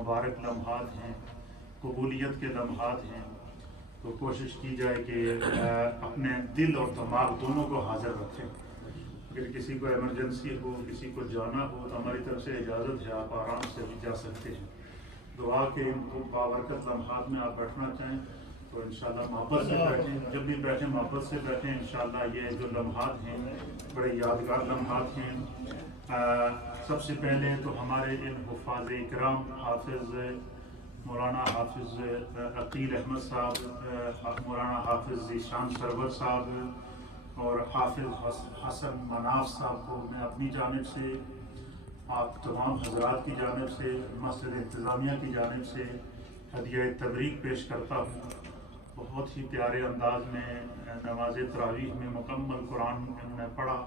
مبارک لمحات ہیں، قبولیت کے لمحات ہیں، تو کوشش کی جائے کہ اپنے دل اور دماغ دونوں کو حاضر رکھیں۔ اگر کسی کو ایمرجنسی ہو، کسی کو جانا ہو، تو ہماری طرف سے اجازت ہے، آپ آرام سے بھی جا سکتے ہیں۔ دعا کے ان بابرکت لمحات میں آپ بیٹھنا چاہیں تو انشاءاللہ محبت سے بیٹھیں، جب بھی بیٹھیں محبت سے بیٹھیں۔ انشاءاللہ یہ جو لمحات ہیں بڑے یادگار لمحات ہیں۔ سب سے پہلے تو ہمارے ان حفاظ اکرام حافظ مولانا حافظ عقیل احمد صاحب، مولانا حافظ ذیشان سرور صاحب اور حافظ حسن مناف صاحب کو میں اپنی جانب سے، آپ تمام حضرات کی جانب سے، مسجد انتظامیہ کی جانب سے ہدیہ تبریک پیش کرتا ہوں۔ بہت ہی پیارے انداز میں نماز تراویح میں مکمل قرآن انہوں نے پڑھا،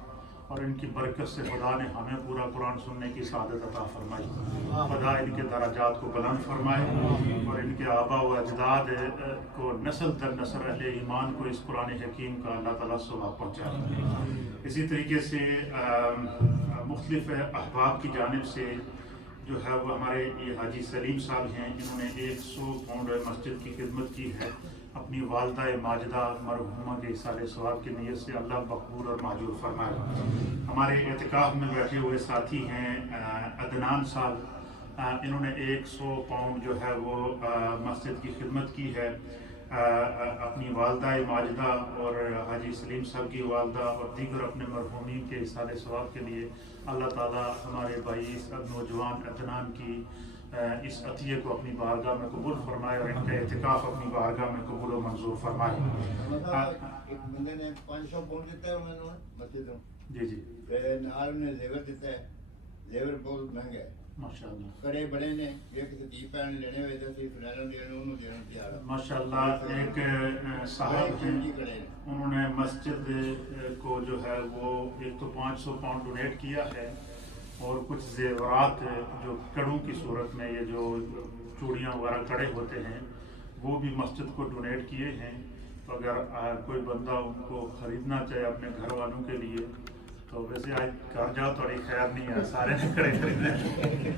اور ان کی برکت سے خدا نے ہمیں پورا قرآن سننے کی سعادت عطا فرمائی۔ خدا ان کے درجات کو بلند فرمائے، اور ان کے آبا و اجداد کو نسل در نسل اہل ایمان کو اس قرآن حکیم کا اللہ تعالیٰ ثواب پہنچائے۔ اسی طریقے سے مختلف احباب کی جانب سے جو ہے وہ ہمارے یہ حاجی سلیم صاحب ہیں، انہوں نے 100 پاؤنڈ مسجد کی خدمت کی ہے اپنی والدہ ماجدہ مرحومہ کے ایصال ثواب کی نیت سے، اللہ مقبول اور ماجور فرمائے۔ ہمارے اعتکاف میں بیٹھے ہوئے ساتھی ہیں عدنان صاحب، انہوں نے 100 پاؤنڈ جو ہے وہ مسجد کی خدمت کی ہے اپنی والدہ ماجدہ اور حاجی سلیم صاحب کی والدہ اور دیگر اپنے مرحومین کے ایصال ثواب کے لیے۔ اللہ تعالیٰ ہمارے بھائی اس نوجوان عدنان کی اس عطیے کو اپنی بارگاہ میں قبول فرمائے، اور ان کا اعتکاف اپنی بارگاہ میں قبول و منظور فرمائے۔ ایک بندے نے 500 پاؤنڈ دیتا ہے انہوں نے مسجد میں، جی جی، نال نے زیور دیتا ہے، زیور بہت مہنگا ہے ماشاءاللہ، کڑے بڑے نے، ایک سی پین لینے ہوئے تھے فنیلن دینے انہوں دینا تیار ہے ماشاءاللہ۔ ایک صاحب ہیں، انہوں نے مسجد کو جو ہے وہ ایک تو 500 پاؤنڈ ڈونیٹ کیا ہے، اور کچھ زیورات جو کڑوں کی صورت میں، یہ جو چوڑیاں وغیرہ کڑے ہوتے ہیں، وہ بھی مسجد کو ڈونیٹ کیے ہیں۔ تو اگر کوئی بندہ ان کو خریدنا چاہے اپنے گھر والوں کے لیے، تو ویسے آج گھر جاؤ تھوڑی خیر نہیں ہے، سارے نے کڑے خریدنے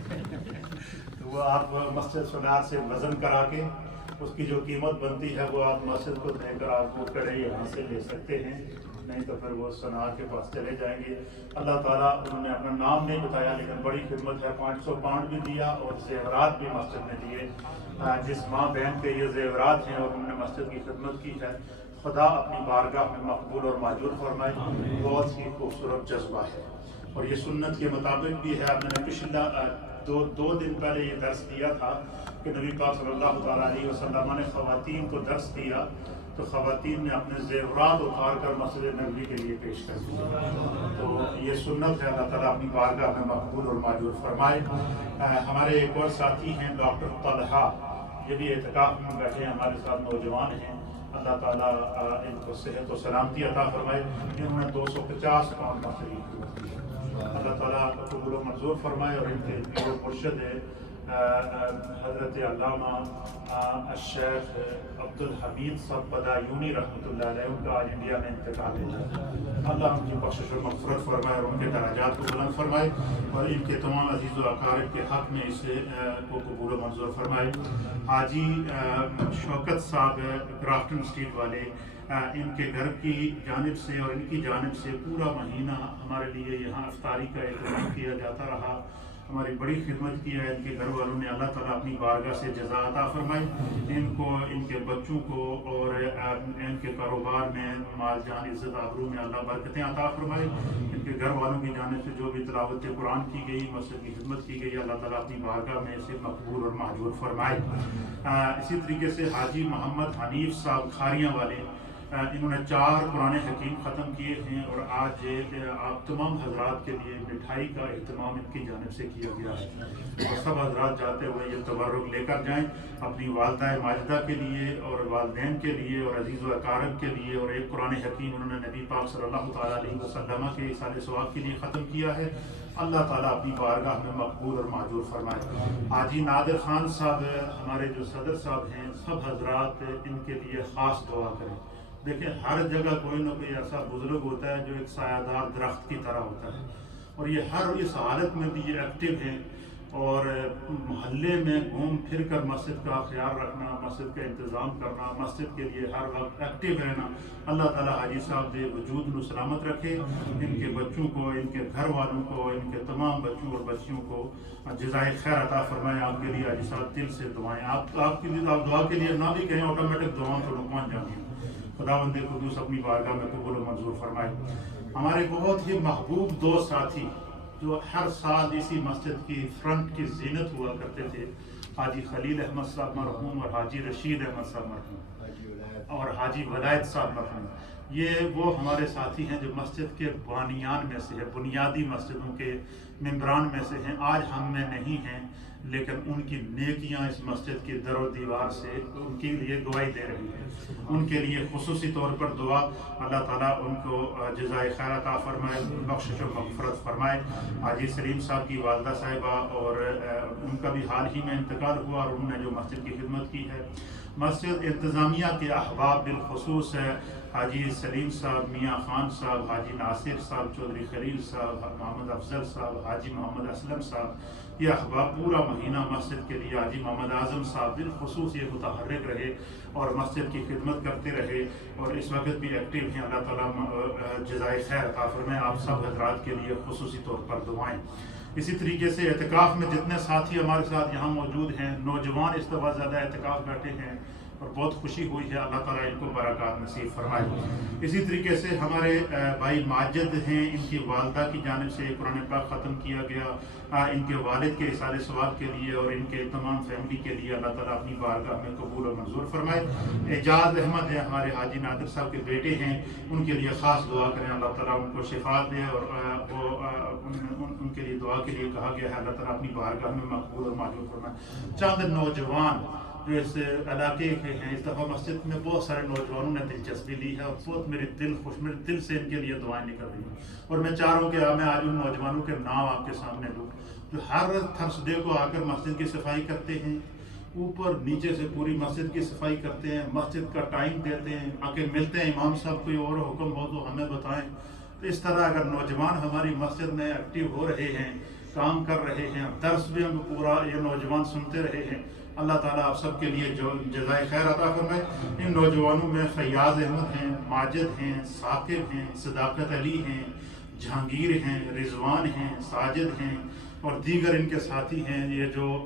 تو وہ آپ مسجد سنار سے وزن کرا کے اس کی جو قیمت بنتی ہے وہ آپ مسجد کو دے کر آپ وہ کڑے یہاں سے لے سکتے ہیں، نہیں تو پھر وہ سنار کے پاس چلے جائیں گے۔ اللہ تعالیٰ، انہوں نے اپنا نام نہیں بتایا لیکن بڑی خدمت ہے، 500 پاؤنڈ بھی دیا اور زیورات بھی مسجد میں دیے۔ جس ماں بہن کے یہ زیورات ہیں اور انہوں نے مسجد کی خدمت کی ہے، خدا اپنی بارگاہ میں مقبول اور ماجور فرمائے۔ بہت ہی خوبصورت جذبہ ہے، اور یہ سنت کے مطابق بھی ہے۔ میں نے پچھلا دو دن پہلے یہ درس دیا تھا کہ نبی پاک صلی اللہ تعالیٰ علیہ وسلم نے خواتین کو درس دیا تو خواتین نے اپنے زیورات اتار کر مسجد نبوی کے لیے پیش کر دیا۔ تو یہ سنت ہے، اللہ تعالیٰ اپنی بارگاہ میں مقبول اور ماجور فرمائے۔ ہمارے ایک اور ساتھی ہیں ڈاکٹر طلحہ، یہ بھی اعتکاف میں بیٹھے ہیں ہمارے ساتھ، نوجوان ہیں، اللہ تعالیٰ ان کو صحت و سلامتی عطا فرمائے۔ انہوں نے 250 پاؤنڈ مسجد کی خدمت کی ہے، اللہ تعالیٰ قبول و منظور فرمائے۔ اور ان کے پیر و مرشد حضرت علامہ الشیخ عبدالحمید صاحب بدایونی رحمۃ اللہ علیہ، ان کا آج انڈیا میں انتقال ہے، اللہ ان کی بخشش و مغفرت فرمائے اور ان کے درجات کو بلند فرمائے، اور ان کے تمام عزیز و اقارب کے حق میں اسے کو قبول و منظور فرمائے۔ حاجی شوکت صاحب کرافٹن اسٹریٹ والے، ان کے گھر کی جانب سے اور ان کی جانب سے پورا مہینہ ہمارے لیے یہاں افطاری کا اہتمام کیا جاتا رہا، ہماری بڑی خدمت کی ہے۔ ان کے گھر والوں نے اللہ تعالیٰ اپنی بارگاہ سے جزا عطا فرمائے، ان کو، ان کے بچوں کو اور ان کے کاروبار میں، مال جان عزت آبرو میں اللہ برکتیں عطا فرمائے۔ ان کے گھر والوں کی جانب سے جو بھی تلاوت قرآن کی گئی، مسجد کی خدمت کی گئی، اللہ تعالیٰ اپنی بارگاہ میں اسے مقبول اور معجور فرمائے۔ اسی طریقے سے حاجی محمد حنیف صاحب کھاریاں والے، انہوں نے 4 قرآن حکیم ختم کیے ہیں، اور آج آپ تمام حضرات کے لیے مٹھائی کا اہتمام ان کی جانب سے کیا گیا ہے، اور سب حضرات جاتے ہوئے یہ تبرک لے کر جائیں اپنی والدہ ماجدہ کے لیے اور والدین کے لیے اور عزیز و اقارب کے لیے۔ اور ایک قرآن حکیم انہوں نے نبی پاک صلی اللہ تعالیٰ علیہ وسلم کے ایصال ثواب کے لیے ختم کیا ہے، اللہ تعالیٰ اپنی بارگاہ میں مقبول اور معجور فرمائے۔ حاجی نادر خان صاحب، ہمارے جو صدر صاحب ہیں، سب حضرات ان کے لیے خاص دعا کریں۔ دیکھیں، ہر جگہ کوئی نہ کوئی ایسا بزرگ ہوتا ہے جو ایک سایہ دار درخت کی طرح ہوتا ہے، اور یہ ہر اس حالت میں بھی یہ ایکٹیو ہیں، اور محلے میں گھوم پھر کر مسجد کا خیال رکھنا، مسجد کا انتظام کرنا، مسجد کے لیے ہر وقت ایکٹیو رہنا۔ اللہ تعالیٰ حاجی صاحب دے وجود نو سلامت رکھے، ان کے بچوں کو، ان کے گھر والوں کو، ان کے تمام بچوں اور بچیوں کو جزائے خیر عطا فرمائے۔ آپ کے لیے حاجی صاحب دل سے دعائیں، آپ کے لیے، آپ دعا کے لیے نہ بھی کہیں، آٹومیٹک دعاؤں تو پہنچ جاتی ہیں۔ خداوند قدوس اپنی بارگاہ میں قبول و منظور فرمائے۔ ہمارے بہت ہی محبوب دو ساتھی جو ہر سال اسی مسجد کی فرنٹ کی زینت ہوا کرتے تھے، حاجی خلیل احمد صاحب مرحوم اور حاجی رشید احمد صاحب مرحوم اور حاجی ولایت صاحب مرحوم، یہ وہ ہمارے ساتھی ہیں جو مسجد کے بانیان میں سے ہے، بنیادی مسجدوں کے ممبران میں سے ہیں۔ آج ہم میں نہیں ہیں، لیکن ان کی نیکیاں اس مسجد کی در و دیوار سے ان کے لیے گواہی دے رہی ہیں۔ ان کے لیے خصوصی طور پر دعا، اللہ تعالیٰ ان کو جزائے خیر عطا فرمائے، بخشش و مغفرت فرمائے۔ حاجی سلیم صاحب کی والدہ صاحبہ اور ان کا بھی حال ہی میں انتقال ہوا، اور انہوں نے جو مسجد کی خدمت کی ہے، مسجد انتظامیہ کے احباب بالخصوص حاجی سلیم صاحب، میاں خان صاحب، حاجی ناصر صاحب، چودھری خلیل صاحب، محمد افضل صاحب، حاجی محمد اسلم صاحب، یہ احباب پورا مہینہ مسجد کے لیے، حاجی محمد اعظم صاحب بالخصوص یہ متحرک رہے اور مسجد کی خدمت کرتے رہے، اور اس وقت بھی ایکٹیو ہیں۔ اللہ تعالیٰ جزائے خیر عطا فرمائے۔ آپ سب حضرات کے لیے خصوصی طور پر دعائیں۔ اسی طریقے سے اعتکاف میں جتنے ساتھی ہمارے ساتھ یہاں موجود ہیں، نوجوان اس دفعہ زیادہ اعتکاف بیٹھے ہیں اور بہت خوشی ہوئی ہے، اللہ تعالیٰ ان کو برکات نصیب فرمائے۔ اسی طریقے سے ہمارے بھائی ماجد ہیں، ان کی والدہ کی جانب سے قرآن پاک ختم کیا گیا، ان کے والد کے رسالہ ثواب کے لیے اور ان کے تمام فیملی کے لیے اللہ تعالیٰ اپنی بارگاہ میں قبول و منظور فرمائے۔ اعجاز احمد ہیں، ہمارے حاجی نادر صاحب کے بیٹے ہیں، ان کے لیے خاص دعا کریں، اللہ تعالیٰ ان کو شفا دے، اور وہ ان کے لیے دعا کے لیے کہا گیا ہے، اللہ تعالیٰ اپنی بارگاہ میں مقبول اور معجور فرمائے۔ چند نوجوان جو اس علاقے کے ہیں، اس دفعہ مسجد میں بہت سارے نوجوانوں نے دلچسپی لی ہے، اور بہت میرے دل سے ان کے لیے دعائیں نکل رہی ہیں، اور میں چاہ رہا ہوں کہ میں آج ان نوجوانوں کے نام آپ کے سامنے لوں جو ہر تھرسڈے کو آ کر مسجد کی صفائی کرتے ہیں، اوپر نیچے سے پوری مسجد کی صفائی کرتے ہیں، مسجد کا ٹائم دیتے ہیں، آ کے ملتے ہیں، امام صاحب کوئی اور حکم ہو تو ہمیں بتائیں۔ تو اس طرح اگر نوجوان ہماری مسجد میں ایکٹیو ہو رہے ہیں، کام کر رہے ہیں، درس بھی ہم پورا یہ نوجوان سنتے رہے ہیں، اللہ تعالیٰ آپ سب کے لیے جو جزائے خیر عطا فرمائے۔ ان نوجوانوں میں فیاض احمد ہیں، ماجد ہیں، ثاقب ہیں، صداقت علی ہیں، جہانگیر ہیں، رضوان ہیں، ساجد ہیں، اور دیگر ان کے ساتھی ہیں، یہ جو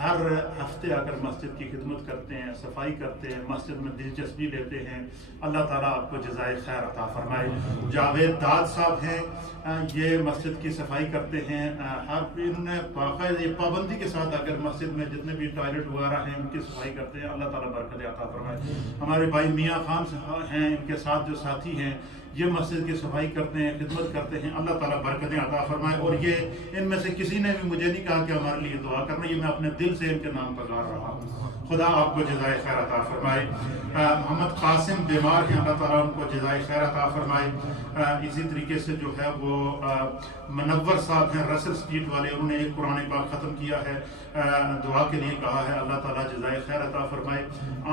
ہر ہفتے آ کر مسجد کی خدمت کرتے ہیں، صفائی کرتے ہیں، مسجد میں دلچسپی لیتے ہیں۔ اللہ تعالیٰ آپ کو جزائے خیر عطا فرمائے۔ جاوید داد صاحب ہیں، یہ مسجد کی صفائی کرتے ہیں، انہوں نے باقاعدہ یہ پابندی کے ساتھ آ کر مسجد میں جتنے بھی ٹوائلٹ وغیرہ ہیں ان کی صفائی کرتے ہیں، اللہ تعالیٰ برکت عطا فرمائے۔ ہمارے بھائی میاں خان ہیں، ان کے ساتھ جو ساتھی ہیں یہ مسجد کی صفائی کرتے ہیں، خدمت کرتے ہیں، اللہ تعالیٰ برکتیں عطا فرمائے۔ اور یہ ان میں سے کسی نے بھی مجھے نہیں کہا کہ ہمارے لیے دعا کرنا، یہ میں اپنے دل سے ان کے نام پکار رہا ہوں۔ خدا آپ کو جزائے خیر عطا فرمائے۔ محمد قاسم بیمار ہیں، اللہ تعالیٰ ان کو جزائے خیر عطا فرمائے۔ اسی طریقے سے جو ہے وہ منور صاحب ہیں، رسل اسٹریٹ والے، انہوں نے ایک قرآن پاک ختم کیا ہے، دعا کے لیے کہا ہے، اللہ تعالیٰ جزائے خیر عطا فرمائے۔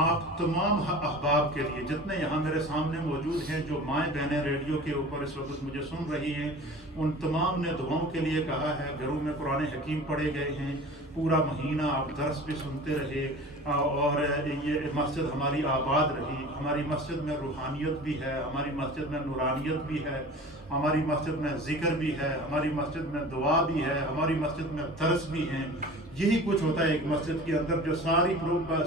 آپ تمام احباب کے لیے جتنے یہاں میرے سامنے موجود ہیں، جو مائیں بہنیں ریڈیو کے اوپر اس وقت مجھے سن رہی ہیں، ان تمام نے دعاؤں کے لیے کہا ہے۔ گھروں میں قرآن حکیم پڑھے گئے ہیں، پورا مہینہ آپ درس بھی سنتے رہے، اور یہ مسجد ہماری آباد رہی۔ ہماری مسجد میں روحانیت بھی ہے، ہماری مسجد میں نورانیت بھی ہے، ہماری مسجد میں ذکر بھی ہے، ہماری مسجد میں دعا بھی ہے، ہماری مسجد میں درس بھی ہیں۔ یہی کچھ ہوتا ہے ایک مسجد کے اندر، جو ساری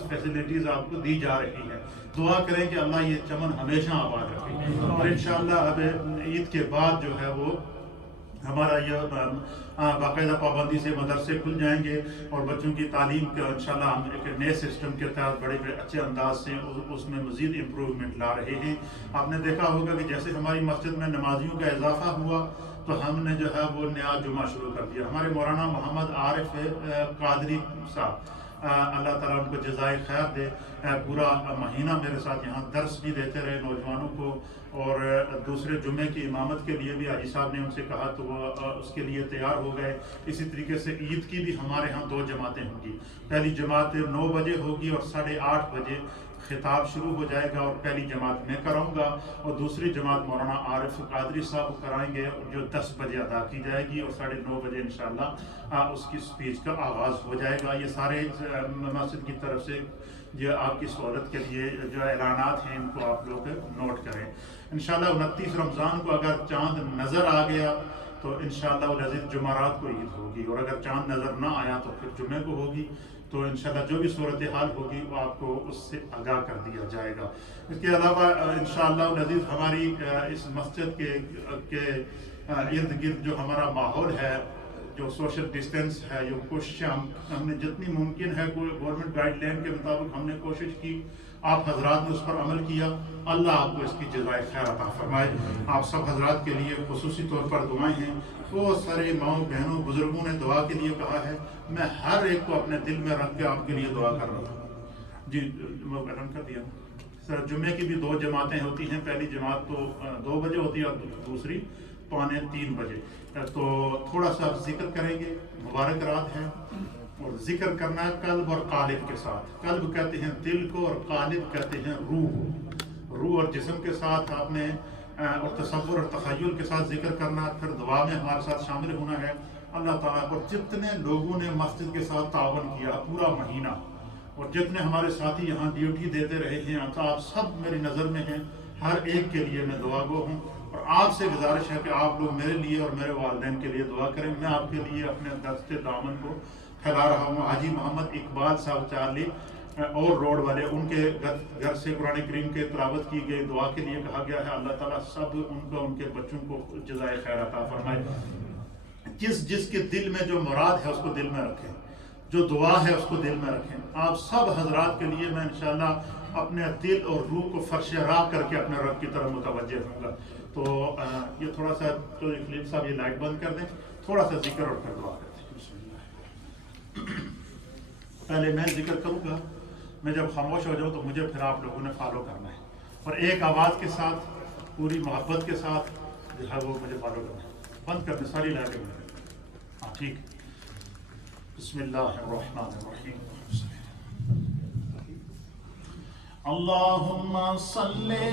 فیسلٹیز آپ کو دی جا رہی ہیں۔ دعا کریں کہ اللہ یہ چمن ہمیشہ آباد رکھے، اور انشاءاللہ اب عید کے بعد جو ہے وہ ہمارا یہ باقاعدہ پابندی سے مدرسے کھل جائیں گے، اور بچوں کی تعلیم کا انشاءاللہ ہم ایک نئے سسٹم کے تحت بڑے اچھے انداز سے اس میں مزید امپروومنٹ لا رہے ہیں۔ آپ نے دیکھا ہوگا کہ جیسے ہماری مسجد میں نمازیوں کا اضافہ ہوا تو ہم نے جو ہے وہ نیا جمعہ شروع کر دیا۔ ہمارے مولانا محمد عارف قادری صاحب، اللہ تعالیٰ ان کو جزائے خیر دے، پورا مہینہ میرے ساتھ یہاں درس بھی دیتے رہے نوجوانوں کو، اور دوسرے جمعے کی امامت کے لیے بھی حاجی صاحب نے ان سے کہا تو وہ اس کے لیے تیار ہو گئے۔ اسی طریقے سے عید کی بھی ہمارے ہاں 2 جماعتیں ہوں گی، پہلی جماعت 9 بجے ہوگی اور 8:30 بجے خطاب شروع ہو جائے گا، اور پہلی جماعت میں کراؤں گا اور دوسری جماعت مولانا عارف قادری صاحب کرائیں گے جو 10 بجے ادا کی جائے گی، اور 9:30 بجے انشاءاللہ اس کی سپیچ کا آغاز ہو جائے گا۔ یہ سارے مسجد کی طرف سے یہ آپ کی سہولت کے لیے جو اعلانات ہیں ان کو آپ لوگ نوٹ کریں۔ انشاءاللہ 29 رمضان کو اگر چاند نظر آ گیا تو انشاءاللہ العزیز جمعرات کو عید ہوگی، اور اگر چاند نظر نہ آیا تو پھر جمعے کو ہوگی۔ تو انشاءاللہ جو بھی صورتحال ہوگی وہ آپ کو اس سے آگاہ کر دیا جائے گا۔ اس کے علاوہ انشاءاللہ العزیز ہماری اس مسجد کے ارد گرد جو ہمارا ماحول ہے، جو سوشل ڈسٹینس ہے، جو کوششیں ہم نے جتنی ممکن ہے کوئی گورنمنٹ گائیڈ لائن کے مطابق ہم نے کوشش کی، آپ حضرات نے اس پر عمل کیا، اللہ آپ کو اس کی جزائے خیر عطا فرمائے۔ آپ سب حضرات کے لیے خصوصی طور پر دعائیں ہیں، بہت سارے ماؤں بہنوں بزرگوں نے دعا کے لیے کہا ہے، میں ہر ایک کو اپنے دل میں رکھ کے آپ کے لیے دعا کر رہا ہوں۔ جی میں بیان کر دیا سر، جمعے کی بھی 2 جماعتیں ہوتی ہیں، پہلی جماعت تو 2 بجے ہوتی ہے اور دوسری 2:45 بجے۔ تو تھوڑا سا ذکر کریں گے، مبارک رات ہے، اور ذکر کرنا ہے قلب اور قالب کے ساتھ۔ قلب کہتے ہیں دل کو، اور قالب کہتے ہیں روح اور جسم کے ساتھ آپ نے اور تصور اور تخیل کے ساتھ ذکر کرنا، پھر دعا میں ہمارے ساتھ شامل ہونا ہے۔ اللہ تعالیٰ کو جتنے لوگوں نے مسجد کے ساتھ تعاون کیا پورا مہینہ، اور جتنے ہمارے ساتھی یہاں ڈیوٹی دیتے رہے ہیں، آپ سب میری نظر میں ہیں، ہر ایک کے لیے میں دعا گو ہوں، اور آپ سے گزارش ہے کہ آپ لوگ میرے لیے اور میرے والدین کے لیے دعا کریں۔ میں آپ کے لیے اپنے دست دامن کو پھیلا رہا ہوں۔ حاجی محمد اقبال صاحب چارلی اور روڈ والے، ان کے گھر سے قرآن کریم کے تلاوت کی گئی دعا کے لیے کہا گیا ہے، اللہ تعالیٰ سب ان کو ان کے بچوں کو جزائے خیر عطا فرمائے۔ جس کے دل میں جو مراد ہے اس کو دل میں رکھیں، جو دعا ہے اس کو دل میں رکھیں۔ آپ سب حضرات کے لیے میں انشاءاللہ اپنے دل اور روح کو فرش راہ کر کے اپنے رب کی طرف متوجہ ہوں گا۔ تو یہ تھوڑا سا تو خلیل صاحب یہ لائٹ بند کر دیں، تھوڑا سا ذکر اور پھر دعا کرتے ہیں۔ پہلے میں ذکر کروں گا، میں جب خاموش ہو جاؤں تو مجھے پھر آپ لوگوں نے فالو کرنا ہے، اور ایک آواز کے ساتھ پوری محبت کے ساتھ جو ہے وہ مجھے فالو کرنا ہے۔ بند کر دیں ساری لائٹیں، ہاں ٹھیک۔ بسم اللہ الرحمن الرحیم۔ اللہم صلی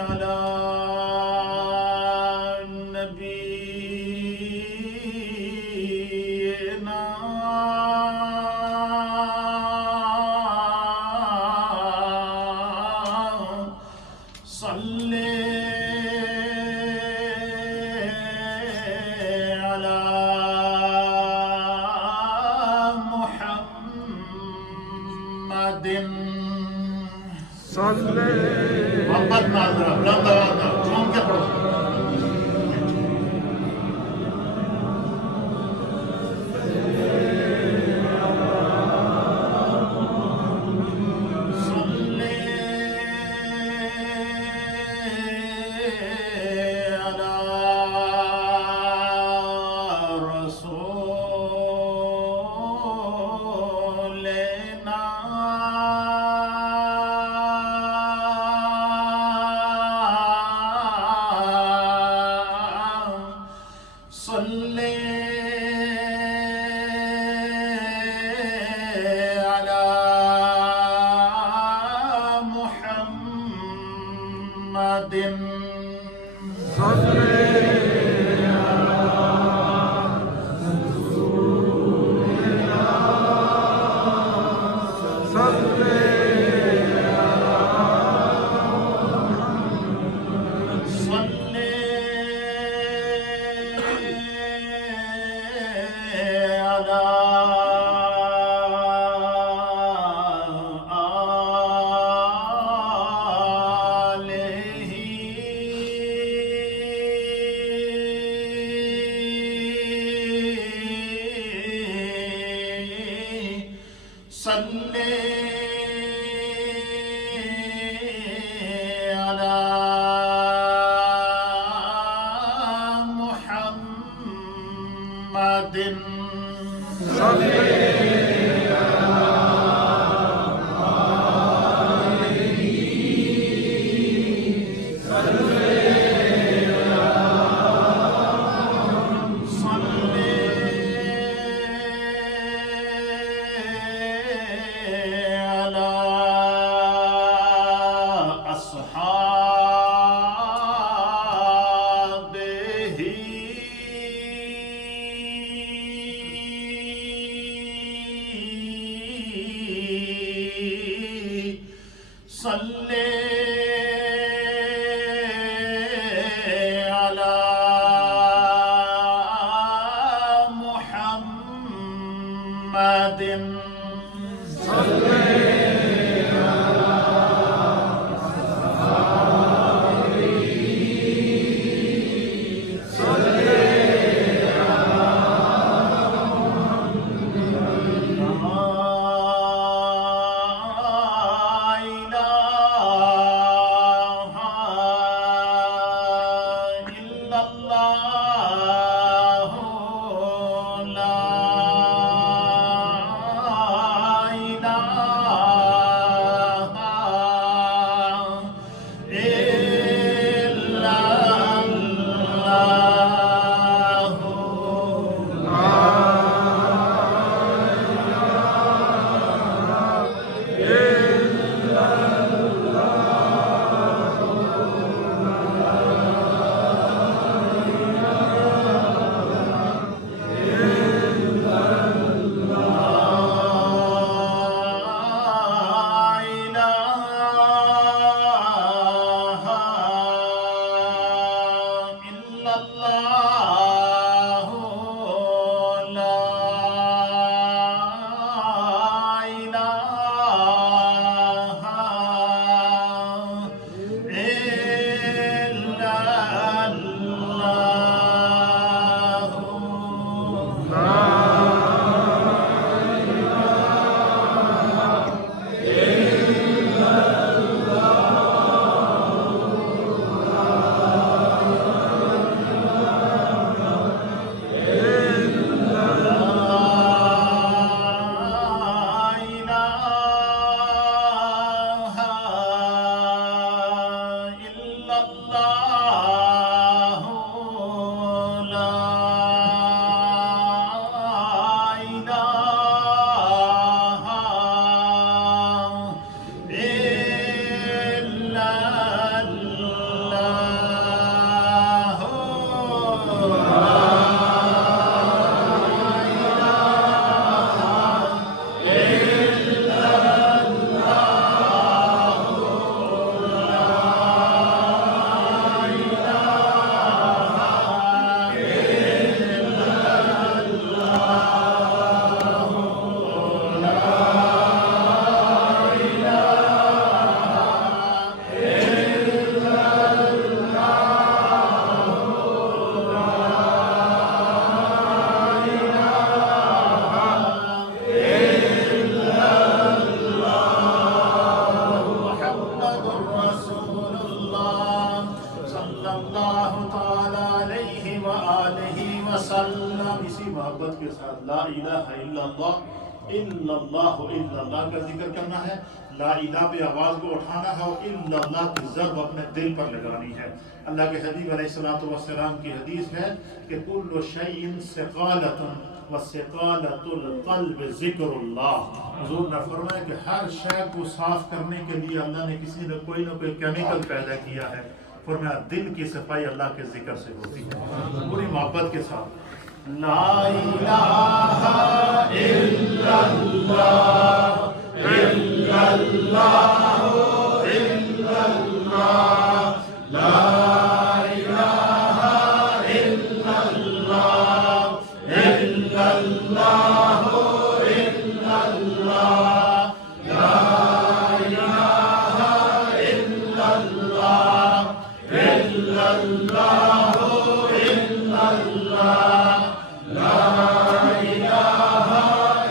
علی نبینا صلی محمد ناظرہ بلند آواز نہ جھوم کے پڑھو۔ صلی علی محمد اسی محبت کے ساتھ لا الہ الا اللہ الا اللہ کا ذکر کرنا ہے. لا الہ پہ آواز کو اٹھانا ہے اور الا اللہ کی ضرب اپنے دل پر لگانی ہے. اللہ کے حبیب علیہ السلام کی حدیث ہے کہ کل شیء ثقالۃ وثقالۃ القلب ذکر اللہ. حضور نے فرمایا کہ ہر شے کو صاف کرنے کے لیے اللہ نے کسی نے کوئی نہ کوئی کیمیکل پیدا کیا ہے. فرمایا دل کی صفائی اللہ کے ذکر سے ہوتی ہے پوری محبت کے ساتھ. لا الہ الا اللہ الا اللہ الا اللہ لا الہ الا اللہ الا اللہ الا اللہ لا الہ الا اللہ الا اللہ الا اللہ لا الہ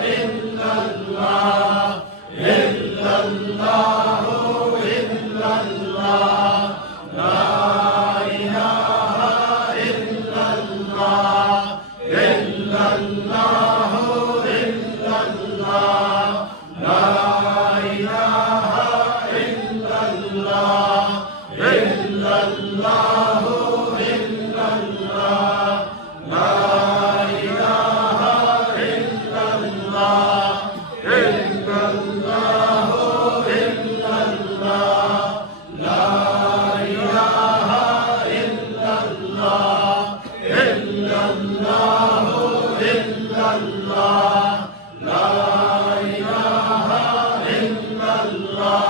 الا اللہ الا اللہ الا اللہ لا الہ الا اللہ الا اللہ الا اللہ لا الہ الا اللہ الا اللہ الا اللہ لا الہ الا اللہ الا اللہ الا اللہ لا الہ الا اللہ الا اللہ الا اللہ لا الہ الا اللہ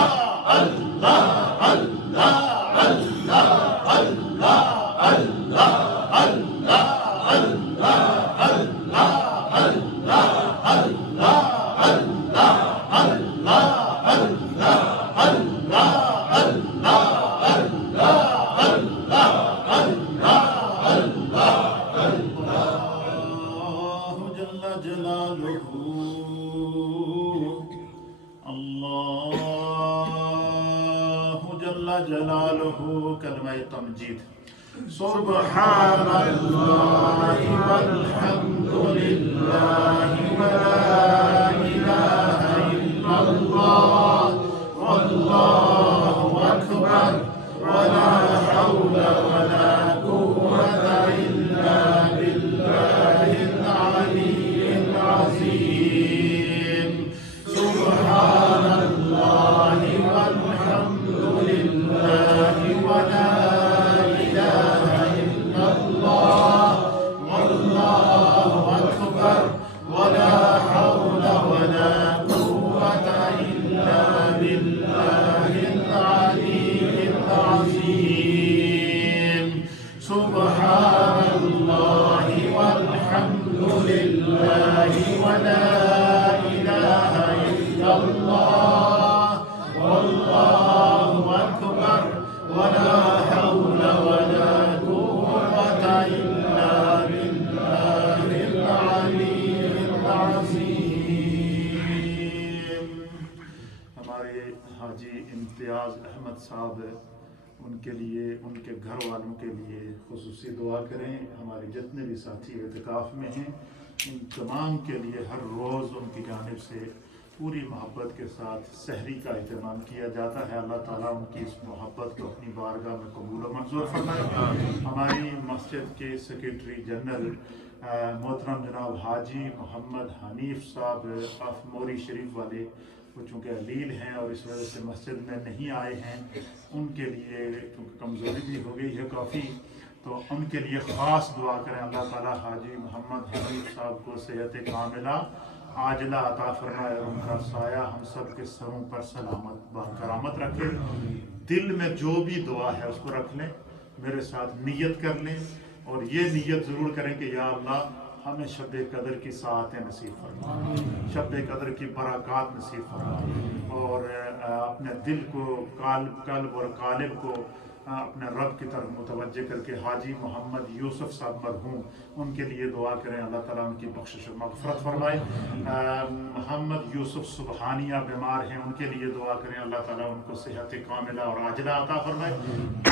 جل جلالہ اللہ جل جلالہ کلمہ تمجید سبحان اللہ والحمد للہ ولا الہ الا اللہ واللہ اکبر ولا حول ولا قوة الا باللہ العلی العظیم سبحان اللہ والحمد للہ ولا ولا حول ولا قوة إلا بالله العلي العظيم سبحان الله والحمد لله ولا إله إلا الله والله أكبر ولا حول ولا قوة إلا بالله العلي العظیم. ہمارے حاجی امتیاز احمد صاحب ان کے لیے ان کے گھر والوں کے لیے خصوصی دعا کریں. ہمارے جتنے بھی ساتھی اعتکاف میں ہیں ان تمام کے لیے ہر روز ان کی جانب سے پوری محبت کے ساتھ سحری کا اہتمام کیا جاتا ہے. اللہ تعالیٰ ان کی اس محبت کو اپنی بارگاہ میں قبول و منظور فرمائے. ہماری مسجد کے سیکریٹری جنرل محترم جناب حاجی محمد حنیف صاحب آف موری شریف والے وہ چونکہ علیل ہیں اور اس وجہ سے مسجد میں نہیں آئے ہیں, ان کے لیے چونکہ کمزوری بھی ہو گئی ہے کافی, تو ان کے لیے خاص دعا کریں. اللہ تعالیٰ حاجی محمد حنیف صاحب کو صحت کاملہ عاجلہ عطا فرمائے اور ان کا سایہ ہم سب کے سروں پر سلامت برقرامت رکھے. دل میں جو بھی دعا ہے اس کو رکھ لیں, میرے ساتھ نیت کر لیں اور یہ نیت ضرور کریں کہ یا اللہ ہمیں شب قدر کی ساعتیں نصیب فرما, شب قدر کی برکات نصیب فرما, اور اپنے دل کو قلب اور قالب کو اپنے رب کی طرف متوجہ کر کے حاجی محمد یوسف صاحب مرحوم ان کے لیے دعا کریں. اللہ تعالیٰ ان کی بخشش و مغفرت فرمائے. محمد یوسف سبحانیہ بیمار ہیں, ان کے لیے دعا کریں. اللہ تعالیٰ ان کو صحت کاملہ اور عاجلہ عطا فرمائے.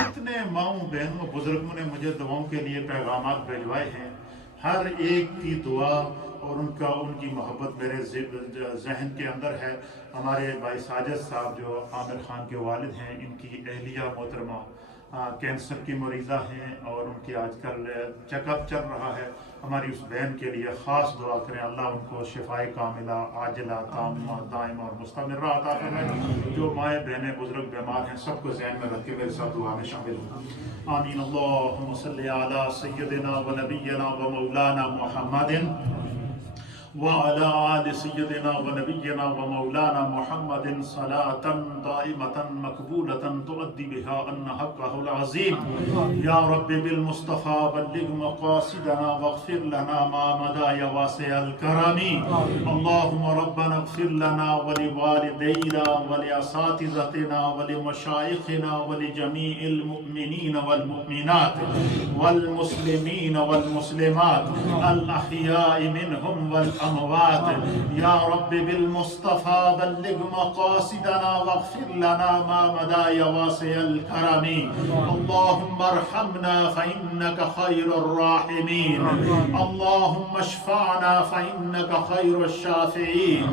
اتنے ماؤں بہنوں بزرگوں نے مجھے دعاؤں کے لیے پیغامات بھیجوائے ہیں, ہر ایک کی دعا اور ان کی محبت میرے ذہن کے اندر ہے. ہمارے بھائی ساجد صاحب جو عامر خان کے والد ہیں, ان کی اہلیہ محترمہ کینسر کی مریضہ ہیں اور ان کی آج کل چیک اپ چل رہا ہے. ہماری اس بہن کے لیے خاص دعا کریں. اللہ ان کو شفائے کاملہ عاجلہ تامہ دائمہ اور مستمرہ عطا فرمائے. جو مائیں بہنیں بزرگ بیمار ہیں سب کو ذہن میں رکھ کے میرے ساتھ دعا میں شامل ہوں. آمین. اللہم صلی علی سیدنا و نبینا و مولانا محمد وعلى آل سيدنا ونبينا ومولانا محمد صلاة دائمة مقبولة تؤدي بها أن حقه العظيم. يا رب بالمصطفى بلغ مقاصدنا واغفر لنا ما مدى يا واسع الكرم. اللهم ربنا اغفر لنا ولوالدينا ولأساتذتنا ولمشايخنا ولجميع المؤمنين والمؤمنات والمسلمين والمسلمات الأحياء منهم والأموات. يا رب بالمصطفى بلغ مقاصدنا واغفر لنا ما مدى يا واسع الكرم. اللهم ارحمنا فإنك خير الراحمين. اللهم اشفعنا فإنك خير الشافعين.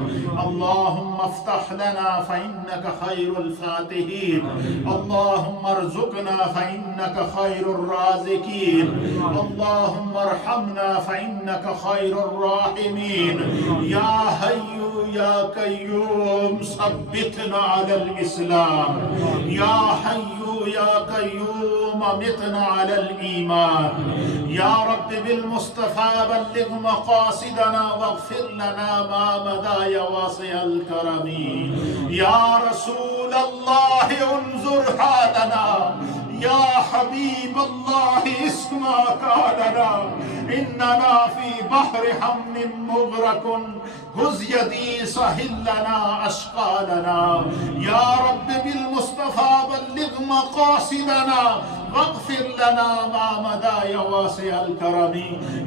اللهم افتح لنا فإنك خير الفاتحين. اللهم ارزقنا فإنك خير الرازقين. اللهم ارحمنا فإنك خير الراحمين. يا حي يا قيوم ثبتنا على الإسلام. يا حي يا قيوم أمتنا على الإيمان. يا رب بالمصطفى بلغ مقاصدنا واغفر لنا ما مدى يا واسع الكرم. يا رسول الله انظر حالنا. يا حبيب الله اسمع قالنا. إننا في بحر حمل مغرق خذ يدي سهل لنا أشقالنا. يا رب بالمصطفى بلغ مقاصدنا واغفر لنا ما مدى یا واسع الکرم.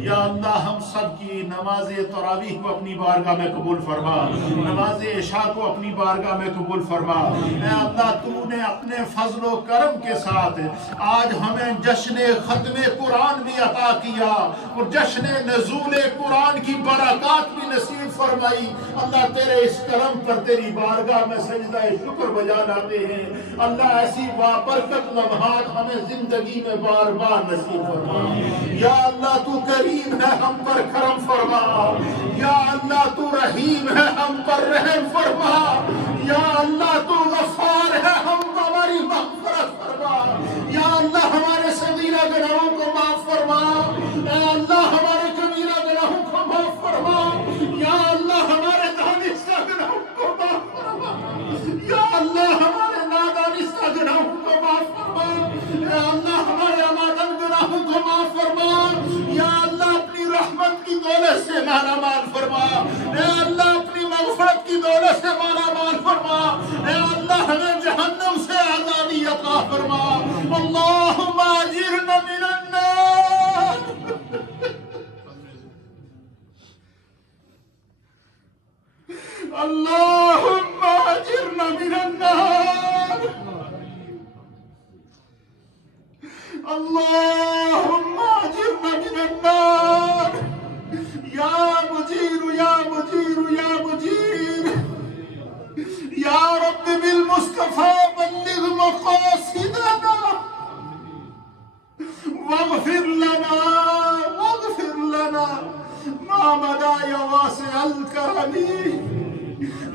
یا اللہ ہم سب کی نماز تراویح کو اپنی بارگاہ میں قبول فرما، نماز عشاء کو اپنی بارگاہ میں قبول فرما. اے اللہ تو نے اپنے فضل و کرم کے ساتھ آج ہمیں جشن ختم قرآن بھی عطا کیا اور جشن نزول قرآن کی برکات بھی نصیب فرمائی. اللہ تیرے اس کرم پر تیری بارگاہ میں سجدہ شکر بجا لاتے ہیں. اللہ ایسی بابرکت لمحات ہمیں زندگی میں بار بار نصیب فرما. یا اللہ تو کریم ہے، ہم پر کرم فرما. یا اللہ تو رحیم ہے، ہم پر رحم فرما. یا اللہ تو غفار ہے، ہم ہماری مغفرت فرما. یا اللہ ہمارے صغیرہ گناہوں کو معاف فرما. اے اللہ ہمارے کبیرہ گناہوں کو معاف فرما. یا اللہ ہمارے دانستہ گناہوں کو معاف فرما. یا اللہ ہمارے نادانستہ گناہوں کو معاف فرما. یا اللہ ہمارے امادن گناہوں کو معاف فرما. یا اللہ اپنی رحمت کی دولت سے مالا مال فرما. اے اللہ اپنی مغفرت کی دولت سے مالا مال فرما. اے اللہ ہمیں جہنم سے آزادی عطا فرما. اللہم اجرنا من النار. اللہم اجرنا من النار. اللہم اجرنا من النار. یا مجیر یا مجیر یا مجیر. یا رب بالمصطفى بلغ مقاصدنا واغفر لنا ما مدى یا واسع الکرم.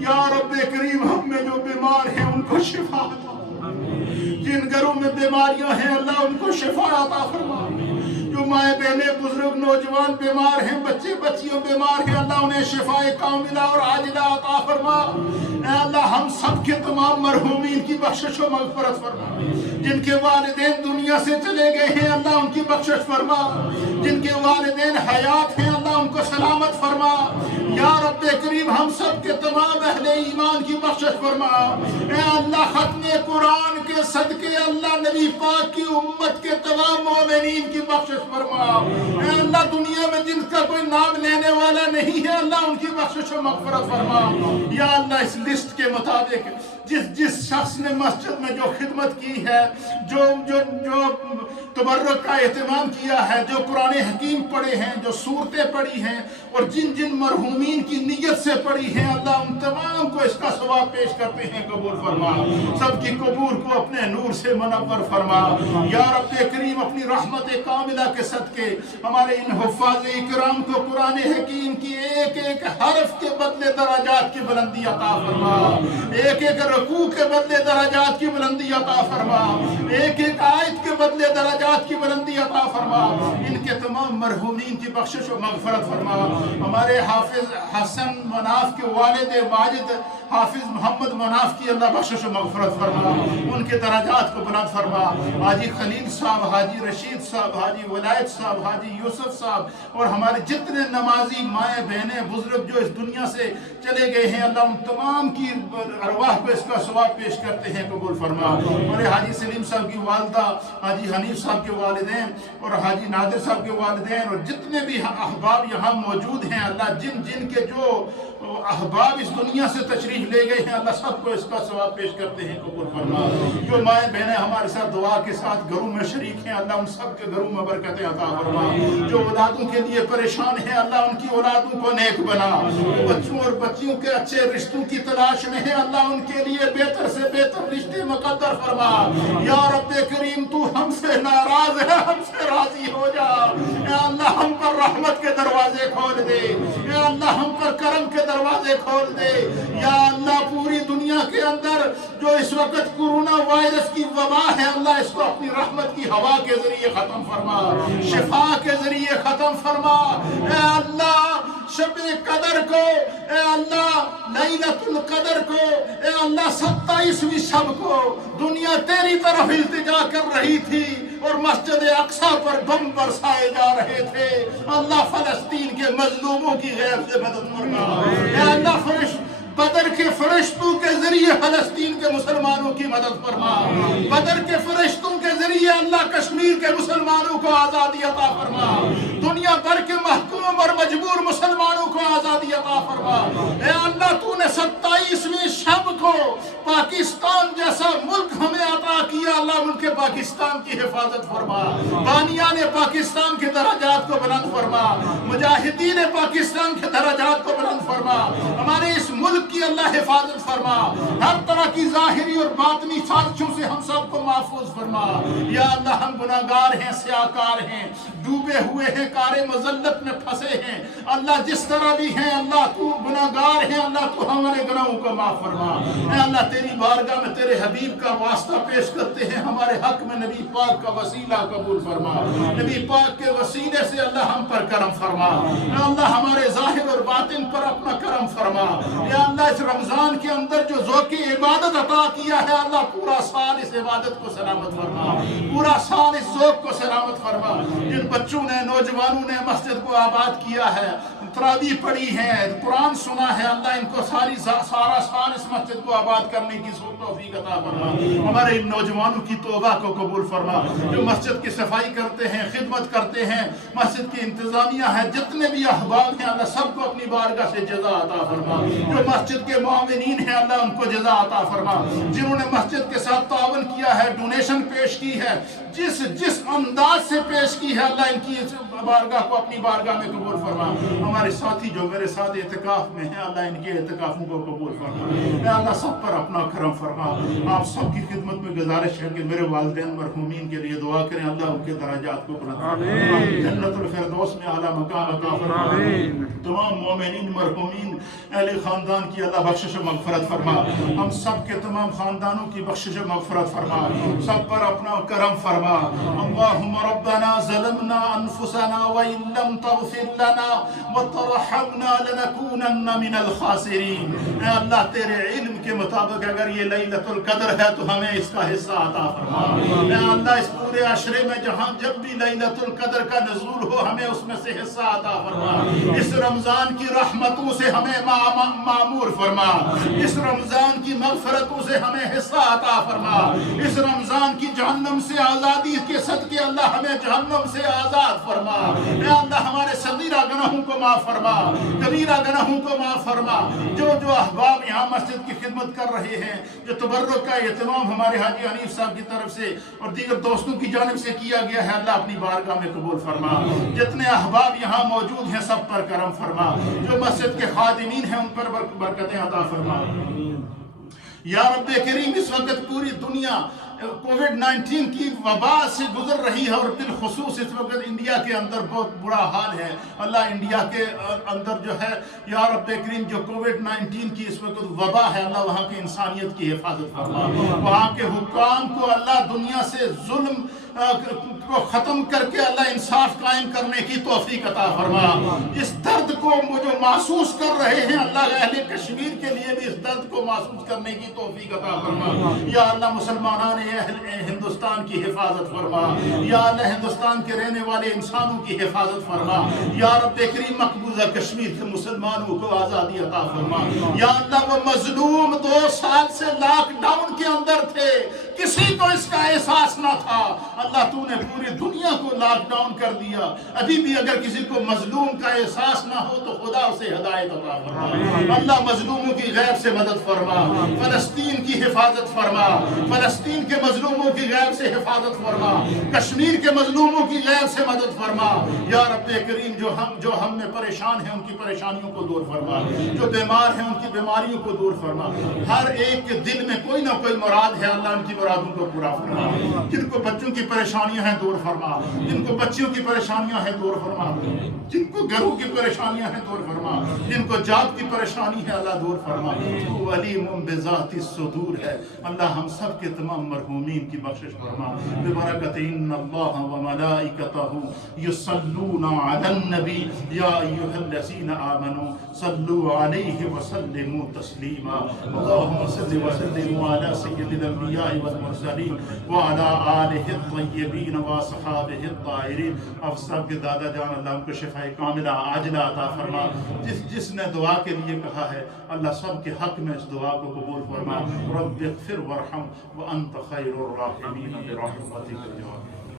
یا رب کریم ہم میں جو بیمار ہیں ان کو شفا عطا. جن گھروں میں بیماریاں ہیں اللہ ان کو شفا عطا فرما. جو مائیں بہنیں بزرگ نوجوان بیمار ہیں، بچے بچیاں بیمار ہیں، اللہ انہیں شفاء کاملہ اور عاجلہ عطا فرما. اے اللہ ہم سب کے تمام مرحومین کی بخشش و مغفرت فرما. جن کے والدین دنیا سے چلے گئے ہیں اللہ ان کی بخشش فرما. جن کے والدین حیات ہیں اللہ ان کو سلامت فرما. یا رب کریم ہم سب کے تمام اہل ایمان کی بخشش فرما. اے اللہ ختم قرآن کے صدقے اللہ نبی پاک کی امت کے تمام مومنین کی بخشش فرما. اے اللہ دنیا میں جن کا کوئی نام لینے والا نہیں ہے اللہ ان کی بخشش و مغفرت فرما. یا اللہ اس لسٹ کے مطابق جس شخص نے مسجد میں جو خدمت کی ہے، جو تبرک کا اہتمام کیا ہے، جو قرآن حکیم پڑھے ہیں، جو صورتیں پڑھی ہیں اور جن مرحومین کی نیت سے پڑھی ہیں اللہ ان تمام کو اس کا ثواب پیش کرتے ہیں قبول فرما. سب کی قبور کو اپنے نور سے منور فرما. یا رب کریم اپنی رحمت کاملہ کے صدقے ہمارے ان حفاظ اکرام کو قرآن حکیم کی ایک ایک حرف کے بدلے درجات کی بلندی عطا فرما. ایک ایک رکوع کے بدلے درجات کی بلندی عطا فرما. ایک ایک آیت کے بدلے درجات کی بلندی عطا فرما. ان کے تمام مرحومین کی بخشش و مغفرت فرما. ہمارے حافظ حسن مناف کے والد ماجد حافظ محمد مناف کی اللہ بخشش و مغفرت فرما. ان کے درجات کو بلند فرما. حاجی خلیل صاحب، حاجی رشید صاحب، حاجی ولایت صاحب، حاجی یوسف صاحب اور ہمارے جتنے نمازی مائیں بہنیں بزرگ جو اس دنیا سے چلے گئے ہیں اللہ ان تمام کی ارواح کو اس کا ثواب پیش کرتے ہیں قبول فرما. اور حاجی سلیم صاحب کی والدہ، حاجی حنیف صاحب کے والدین اور حاجی نادر صاحب کے والدین اور جتنے بھی احباب یہاں موجود ہیں اللہ جن کے جو احباب اس دنیا سے تشریف لے گئے ہیں اللہ سب کو اس کا ثواب پیش کرتے ہیں قبول فرما. جو مائیں بہنیں ہمارے ساتھ دعا کے ساتھ گھروں میں شریک ہیں اللہ ان سب کے گھروں میں برکتیں عطا فرما. جو اولادوں کے لیے پریشان ہیں اللہ ان کی اولادوں کو نیک بنا. بچوں اور بچیوں کے اچھے رشتوں کی تلاش میں ہیں اللہ ان کے لیے بہتر سے بہتر رشتے مقدر فرما. یا رب کریم تو ہم سے ناراض ہے ہم سے راضی ہو جا. اے اللہ ہم پر رحمت کے دروازے کھول دے. اے اللہ ہم پر کرم کے دروازے کھول دے. یا اللہ پوری دنیا کے اندر جو اس وقت کورونا وائرس کی وبا ہے اللہ اس کو اپنی رحمت کی ہوا کے ذریعے ختم فرما. شفا کے ذریعے ختم فرما. اے اللہ شب قدر کو، اے اللہ لیلۃ القدر کو، اے اللہ 27ویں شب کو دنیا تیری طرف التجا کر رہی تھی اور مسجد اقصی پر بم برسائے جا رہے تھے. اللہ فلسطین کے مظلوموں کی غیب سے مدد فرما. اے اللہ بدر کے فرشتوں کے ذریعے فلسطین کے مسلمانوں کی مدد فرما، بدر کے فرشتوں کے ذریعے اللہ کشمیر کے مسلمانوں کو آزادی عطا فرما، دنیا بھر کے محکوم اور مجبور مسلمانوں کو آزادی عطا فرما۔ اے اللہ تو نے 27ویں شب کو پاکستان جیسا ملک ہمیں عطا کیا، اللہ ملک پاکستان کی حفاظت فرما، بانیان پاکستان کے درجات کو بلند فرما، مجاہدین پاکستان کے درجات کو بلند فرما، ہمارے اس ملک کی اللہ حفاظت فرما، ہر طرح کی ظاہری اور باطنی سازشوں سے ہم سب کو محفوظ فرما۔ یا اللہ ہم گناہگار ہیں، سیاکار ہیں، ڈوبے ہوئے ہیں، کار مذلت میں پھنسے ہیں، اللہ جس طرح بھی ہیں اللہ تو گناہگار ہیں، اللہ تو ہمارے گناہوں کو معاف فرما۔ اے اللہ تیری بارگاہ میں تیرے حبیب کا واسطہ پیش کرتے ہیں، ہمارے حق میں نبی پاک کا وسیلہ قبول فرما، نبی پاک کے وسیلے سے اللہ ہم پر کرم فرما، اے اللہ ہمارے ظاہر اور باطن پر اپنا کرم فرما۔ یا اللہ اس رمضان کے اندر جو ذوق عبادت عطا کیا ہے اللہ پورا سال اس عبادت کو سلامت فرما، پورا سال اس ذوق کو سلامت فرما۔ جن بچوں نے نوجوانوں نے مسجد کو آباد کیا ہے، تراویح پڑھی ہے، قرآن سنا ہے، اللہ ان کو سارا سال اس مسجد کو آباد کرنے کی توفیق عطا فرما۔ ہمارے ان نوجوانوں کی توبہ کو قبول فرما، جو مسجد کی صفائی کرتے ہیں، خدمت کرتے ہیں، مسجد کی انتظامیہ ہے، جتنے بھی احباب ہیں اللہ سب کو اپنی بارگاہ سے جزا عطا فرما۔ جو مسجد کے معاونین ہیں اللہ ان کو جزا عطا فرما، جنہوں نے مسجد کے ساتھ تعاون کیا ہے، ڈونیشن پیش کی ہے، جس انداز سے پیش کی ہے اللہ ان کی بارگاہ کو اپنی بارگاہ میں قبول فرما۔ ہمارے ساتھی جو میرے ساتھ اعتکاف میں ہیں اللہ ان کے اعتکافوں کو قبول فرما۔ اے اللہ سب پر اپنا کرم فرما۔ آپ سب کی خدمت میں گزارش ہے کہ میرے والدین مرحومین کے لیے دعا کریں، اللہ ان کے درجات کو بلند فرمائے، جنت الفردوس میں اعلیٰ مقام عطا فرمائے۔ تمام مومنین مرحومین اہل خاندان کی اللہ بخشش و مغفرت فرما، ہم سب کے تمام خاندانوں کی بخشش و مغفرت فرما، سب پر اپنا کرم فرما۔ اللہم ربنا ظلمنا انفسنا وإن لم تغفر لنا وترحمنا لنكونن من الخاسرین۔ اے اللہ تیرے علم کے مطابق اگر یہ لیلۃ القدر ہے تو ہمیں اس کا حصہ عطا فرما۔ اے اللہ اس پورے عشرے میں جہاں جب بھی لیلۃ القدر کا نزول ہو ہمیں اس میں سے حصہ عطا فرما، اس رمضان کی رحمتوں سے ہمیں معمور فرما، اس رمضان کی مغفرتوں سے ہمیں حصہ عطا فرما، اس رمضان کی جہنم سے آزادی کے صدقے اللہ ہمیں جہنم سے آزاد فرما۔ اے اللہ ہمارے صغیرہ گناہوں کو معاف فرما، کبیرہ گناہوں کو معاف فرما۔ جو احباب یہاں مسجد کی خدمت کر رہے ہیں، جو تبرک کا اہتمام ہمارے حاجی حنیف صاحب کی طرف سے اور دیگر دوستوں کی جانب سے کیا گیا ہے اللہ اپنی بارگاہ میں قبول فرما۔ جتنے احباب یہاں موجود ہیں سب پر کرم فرما، جو مسجد کے خادمین ہیں ان پر برکتیں عطا فرما۔ یا رب کریم اس وقت پوری دنیا کووڈ-19 کی وبا سے گزر رہی ہے اور بالخصوص اس وقت انڈیا کے اندر بہت برا حال ہے۔ اللہ انڈیا کے اندر جو ہے یا رب کریم جو کووڈ-19 کی اس وقت وبا ہے اللہ وہاں کی انسانیت کی حفاظت فرما، وہاں کے حکام کو اللہ دنیا سے ظلم کو ختم کر کے اللہ انصاف قائم کرنے کی توفیق عطا فرما۔ اس درد کو جو محسوس کر رہے ہیں اللہ اہل کشمیر کے لیے بھی اس درد کو محسوس کرنے کی توفیق عطا فرما۔ یا اللہ مسلمانان ہندوستان کی حفاظت فرما، یا اللہ ہندوستان کے رہنے والے انسانوں کی حفاظت فرما، یا رب کریم مقبوضہ کشمیر کے مسلمانوں کو آزادی عطا فرما۔ یا اللہ وہ مظلوم 2 سال سے لاک ڈاؤن کے اندر تھے، کسی کو اس کا احساس نہ تھا، اللہ تو نے پوری دنیا کو لاک ڈاؤن کر دیا۔ ابھی بھی اگر کسی کو مظلوم کا احساس نہ ہو تو خدا اسے ہدایت عطا فرما۔ اللہ مظلوموں کی غیب سے مدد فرما، فلسطین کی حفاظت فرما، فلسطین کے مظلوموں کی غیب سے حفاظت فرما، کشمیر کے مظلوموں کی غیب سے مدد فرما۔ یا رب کریم جو ہم میں پریشان ہیں ان کی پریشانیوں کو دور فرما، جو بیمار ہیں ان کی بیماریوں کو دور فرما۔ ہر ایک کے دل میں کوئی نہ کوئی مراد ہے اللہ ان کی مرادوں کو پورا فرما۔ جن کو بچوں کی پریشانیاں ہیں دور فرما، جن کو بچیوں کی پریشانیاں ہیں دور فرما، جن کو گھروں کی پریشانیاں ہیں دور فرما، جن کو جاب کی پریشانی ہے اللہ دور فرما۔ تو علیم بذات الصدور ہے اللہ ہم سب کے تمام مرحومین کی بخشش فرما۔ ببرکت ان اللہ وملائکتہ یصلون علی النبی یا ایھا الذین آمنوا صلوا علیہ وسلموا تسلیما۔ اللہم صل وسلم علی سید الانبیاء والمرسلين وعلى آله الطيبين وأصحابه الطاهرين. اب سب کے دادا جان اللہ ان کو شفاء کاملہ عاجلہ عطا فرما. جس نے دعا کے لیے کہا ہے اللہ سب کے حق میں اس دعا کو قبول فرما. رب اغفر وارحم وانت خیر الراحمین برحمتک یا